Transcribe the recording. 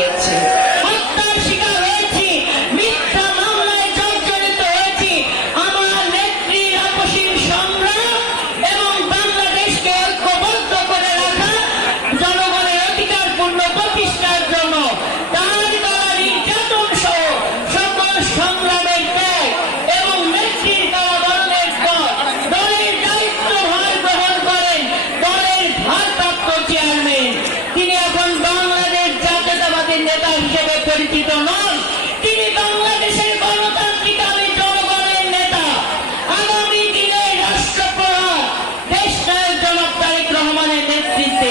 creative. পরিচিত নন। তিনি বাংলাদেশের গণতান্ত্রিক আমি জনগণের নেতা। আগামী দিনে রাষ্ট্রপ্রধান, দেশ নায়ক জনাব তারেক রহমানের নেতৃত্বে